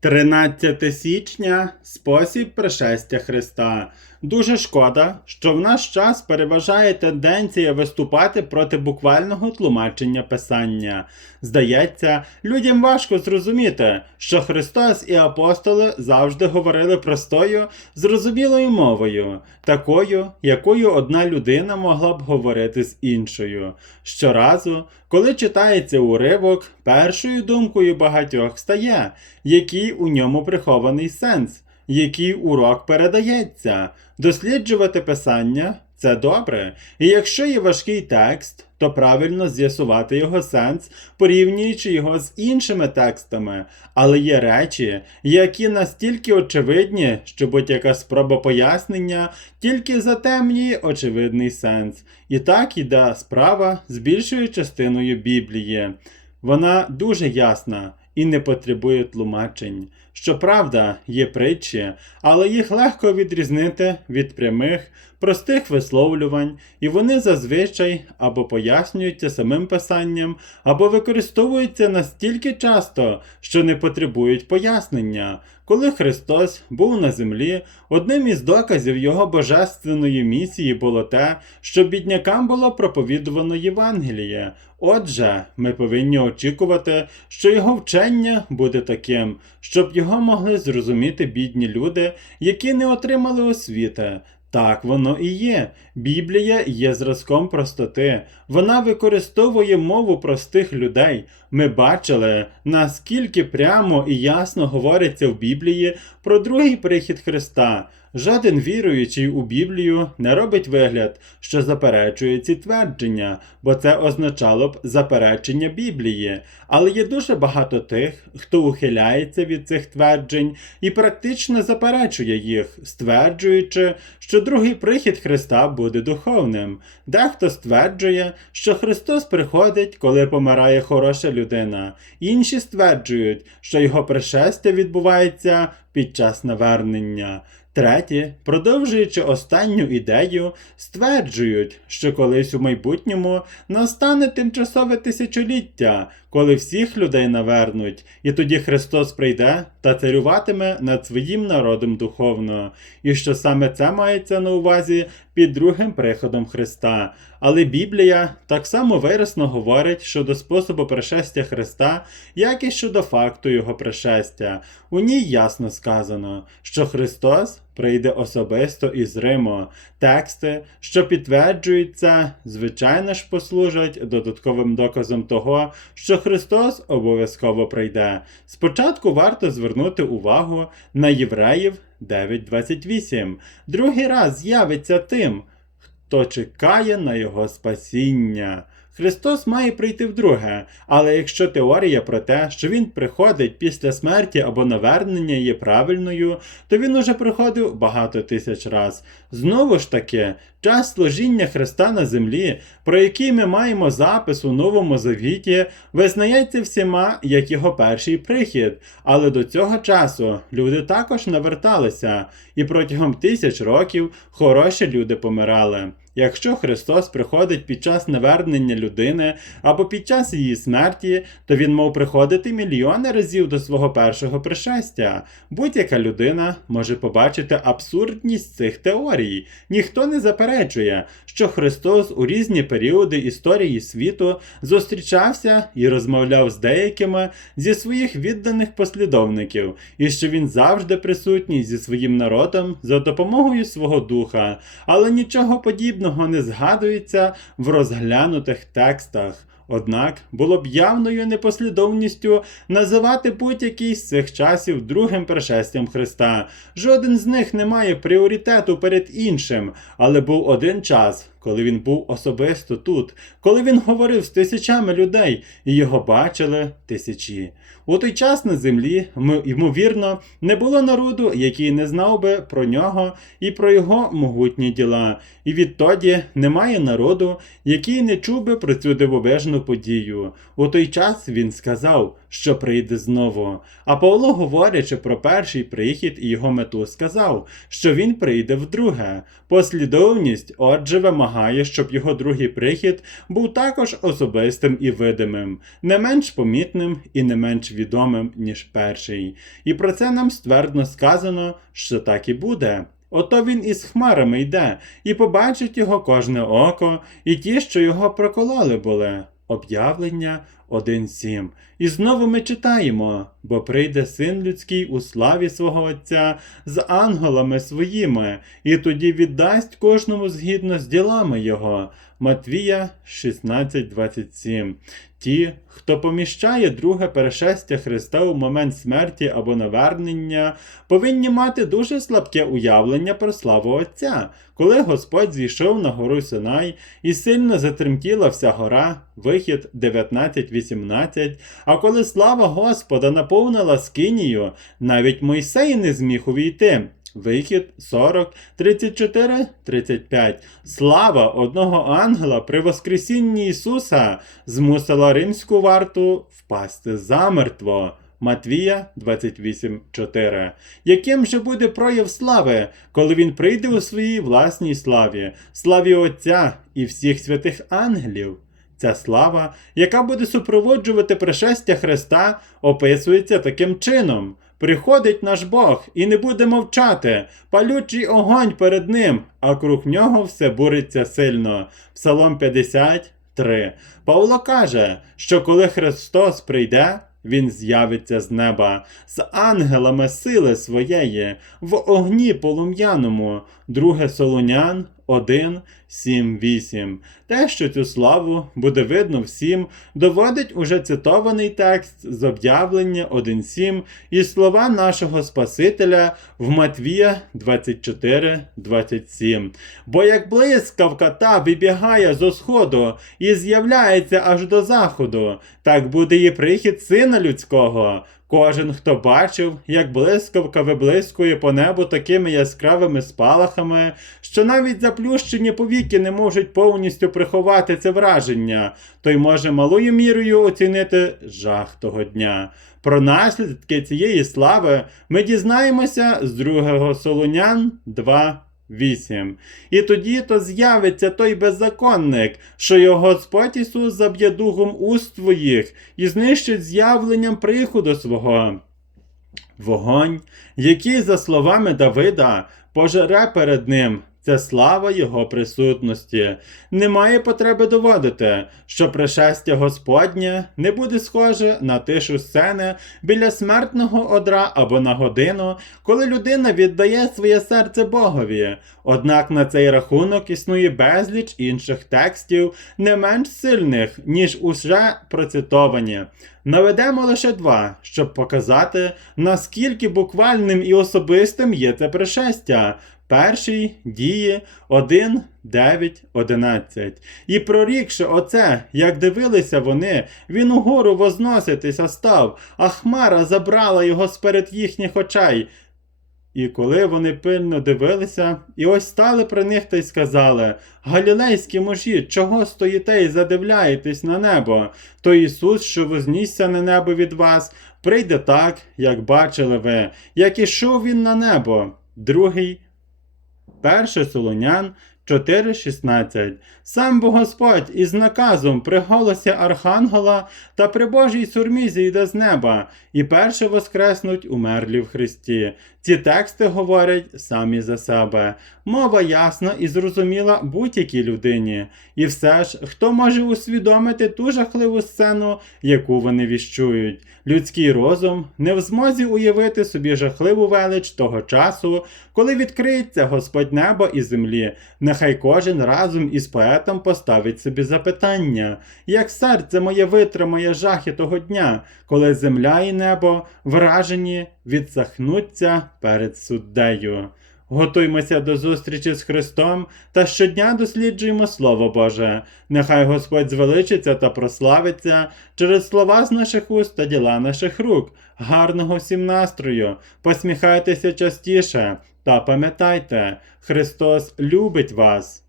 13 січня спосіб пришестя Христа. Дуже шкода, що в наш час переважає тенденція виступати проти буквального тлумачення писання. Здається, людям важко зрозуміти, що Христос і апостоли завжди говорили простою, зрозумілою мовою, такою, якою одна людина могла б говорити з іншою. Щоразу, коли читається уривок, першою думкою багатьох стає, який у ньому прихований сенс, який урок передається. Досліджувати писання це добре, і якщо є важкий текст, то правильно з'ясувати його сенс, порівнюючи його з іншими текстами. Але є речі, які настільки очевидні, що будь-яка спроба пояснення тільки затемнює очевидний сенс. І так іде справа з більшою частиною Біблії. Вона дуже ясна і не потребує тлумачень. Щоправда, є притчі, але їх легко відрізнити від прямих, простих висловлювань, і вони зазвичай або пояснюються самим писанням, або використовуються настільки часто, що не потребують пояснення. Коли Христос був на землі, одним із доказів його божественної місії було те, що біднякам було проповідувано Євангеліє. Отже, ми повинні очікувати, що його вчення буде таким, щоб його могли зрозуміти бідні люди, які не отримали освіти. Так воно і є. Біблія є зразком простоти. Вона використовує мову простих людей. Ми бачили, наскільки прямо і ясно говориться в Біблії про другий прихід Христа. Жоден віруючий у Біблію не робить вигляд, що заперечує ці твердження, бо це означало б заперечення Біблії. Але є дуже багато тих, хто ухиляється від цих тверджень і практично заперечує їх, стверджуючи, що другий прихід Христа буде духовним. Дехто стверджує, що Христос приходить, коли помирає хороша людина. Інші стверджують, що його пришестя відбувається під час навернення. Треті, продовжуючи останню ідею, стверджують, що колись у майбутньому настане тимчасове тисячоліття, коли всіх людей навернуть, і тоді Христос прийде та царюватиме над своїм народом духовно, і що саме це мається на увазі під другим приходом Христа. Але Біблія так само виразно говорить щодо способу пришестя Христа, як і щодо факту Його пришестя. У ній ясно сказано, що Христос прийде особисто із Риму. Тексти, що підтверджують це, звичайно ж послужать додатковим доказом того, що Христос обов'язково прийде. Спочатку варто звернути увагу на євреїв 9.28. Другий раз з'явиться тим, хто чекає на його спасіння. Христос має прийти вдруге, але якщо теорія про те, що Він приходить після смерті або навернення є правильною, то він уже приходив багато тисяч раз. Знову ж таки, час служіння Христа на землі, про який ми маємо запис у Новому Завіті, визнається всіма як його перший прихід, але до цього часу люди також наверталися, і протягом тисяч років хороші люди помирали. Якщо Христос приходить під час навернення людини або під час її смерті, то він мав приходити мільйони разів до свого першого пришестя. Будь-яка людина може побачити абсурдність цих теорій. Ніхто не заперечує, що Христос у різні періоди історії світу зустрічався і розмовляв з деякими зі своїх відданих послідовників, і що він завжди присутній зі своїм народом за допомогою свого духа, але нічого подібного не згадується в розглянутих текстах. Однак було б явною непослідовністю називати будь-який з цих часів другим пришестям Христа. Жоден з них не має пріоритету перед іншим, але був один час, коли він був особисто тут, коли він говорив з тисячами людей, і його бачили тисячі. У той час на землі, ймовірно, не було народу, який не знав би про нього і про його могутні діла. І відтоді немає народу, який не чув би про цю дивовижну подію. У той час він сказав, що прийде знову. А Павло, говорячи про перший прихід і його мету, сказав, що він прийде вдруге. Послідовність, отже, вимагає вимагає, щоб його другий прихід був також особистим і видимим, не менш помітним і не менш відомим, ніж перший. І про це нам ствердно сказано, що так і буде. Ото він із хмарами йде, і побачить його кожне око, і ті, що його прокололи були. Об'явлення 1.7. І знову ми читаємо, бо прийде син людський у славі свого Отця з ангелами своїми, і тоді віддасть кожному згідно з ділами його. Матвія 16.27. Ті, хто поміщає друге перешестя Христа у момент смерті або навернення, повинні мати дуже слабке уявлення про славу Отця, коли Господь зійшов на гору Синай і сильно затремтіла вся гора, вихід 19.18, а коли слава Господа наповнила скинію, навіть Мойсей не зміг увійти. Вихід 40, 34, 35. Слава одного ангела при Воскресінні Ісуса змусила римську варту впасти замертво. Матвія 28.4. Яким же буде прояв слави, коли він прийде у своїй власній славі, славі Отця і всіх святих ангелів? Ця слава, яка буде супроводжувати пришестя Христа, описується таким чином. Приходить наш Бог і не буде мовчати, палючий огонь перед ним, а круг нього все буриться сильно. Псалом 53. Павло каже, що коли Христос прийде, він з'явиться з неба, з ангелами сили своєї, в огні полум'яному, 2 Солонян 1, 7, 8. Те, що цю славу буде видно всім, доводить уже цитований текст з об'явлення 1.7 і слова нашого Спасителя в Матвія 24, 27. Бо як блискавка та вибігає зо сходу і з'являється аж до заходу, так буде і прихід сина людського. Кожен, хто бачив, як блискавка виблискує по небу такими яскравими спалахами, що навіть заплющені повіки не можуть повністю приховати це враження, той може малою мірою оцінити жах того дня. Про наслідки цієї слави ми дізнаємося з 2 Солонян 2. 8. І тоді то з'явиться той беззаконник, що його Господь Ісус заб'є духом уст твоїх і знищить з'явленням приходу свого. Вогонь, який, за словами Давида, пожере перед ним. Це слава Його присутності. Немає потреби доводити, що пришестя Господнє не буде схоже на тишу сцени біля смертного одра або на годину, коли людина віддає своє серце Богові. Однак на цей рахунок існує безліч інших текстів, не менш сильних, ніж уже процитовані. Наведемо лише два, щоб показати, наскільки буквальним і особистим є це пришестя. Перший діє 1, 9, 11. І прорікши оце, як дивилися вони, він угору возноситися став, а хмара забрала його сперед їхніх очей. І коли вони пильно дивилися, і ось стали при них та й сказали: Галілейські мужі, чого стоїте і задивляєтесь на небо? То Ісус, що вознісся на небо від вас, прийде так, як бачили ви, як ішов він на небо. Другий 1 Солонян 4.16. Сам бо Господь із наказом при голосі Архангела та при Божій сурмізі йде з неба, і перше воскреснуть умерлі в Христі. Ці тексти говорять самі за себе. Мова ясна і зрозуміла будь-якій людині. І все ж, хто може усвідомити ту жахливу сцену, яку вони віщують? Людський розум не в змозі уявити собі жахливу велич того часу, коли відкриється Господь неба і землі. Нехай кожен разом із поетом поставить собі запитання, як серце моє витримає жахи того дня, коли земля і небо вражені відсахнуться перед суддею. Готуймося до зустрічі з Христом та щодня досліджуємо Слово Боже. Нехай Господь звеличиться та прославиться через слова з наших уст та діла наших рук. Гарного всім настрою, посміхайтеся частіше та пам'ятайте, Христос любить вас.